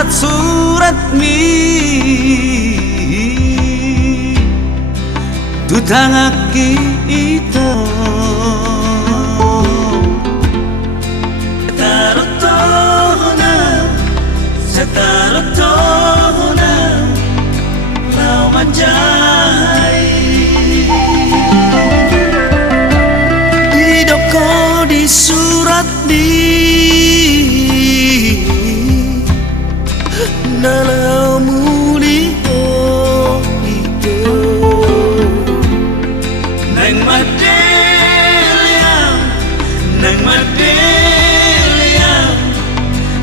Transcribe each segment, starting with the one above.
sahat surat mi tutangaki ito Setarotona lau manjai hidup kau di surat di dalam mulio itu nang madelia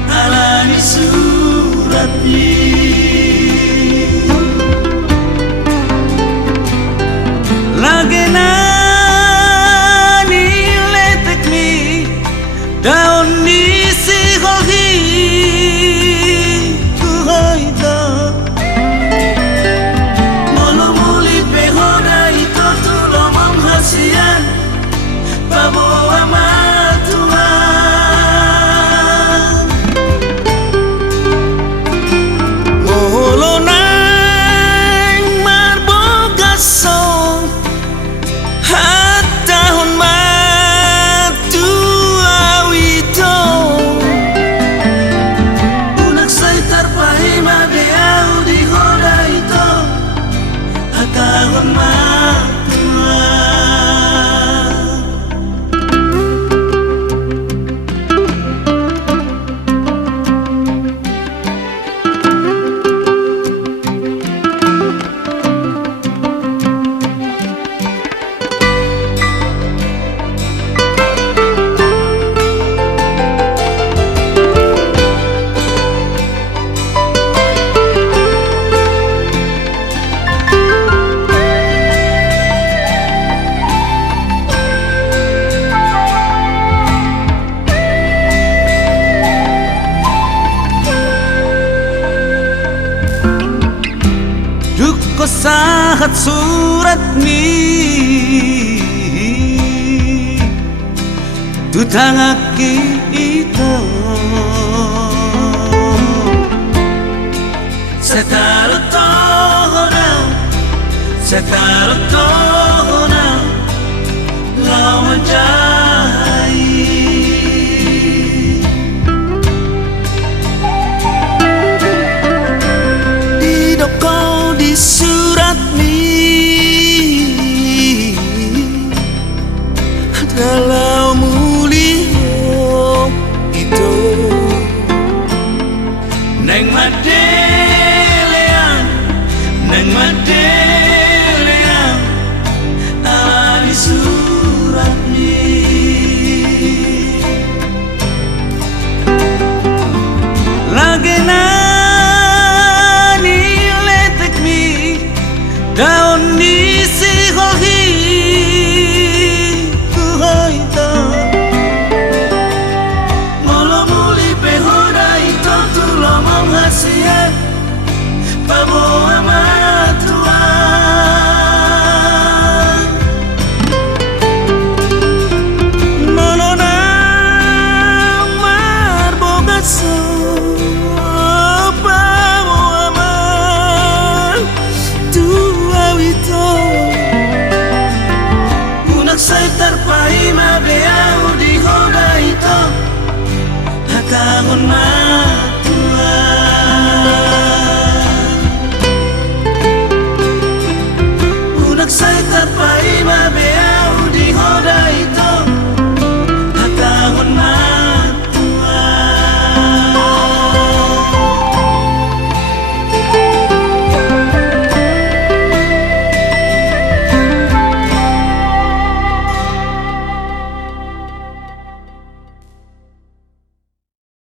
alani surat lagi nani letek mi daun ni si hohi kuhaita molo muli pehoda ito tulo mamhasian babo amatua molo nang marbogasong hatahon matua wito unak say tarpahi mabeau di hoda ito hatahon matua sahat surat mi tutangaki ito setarotona lawan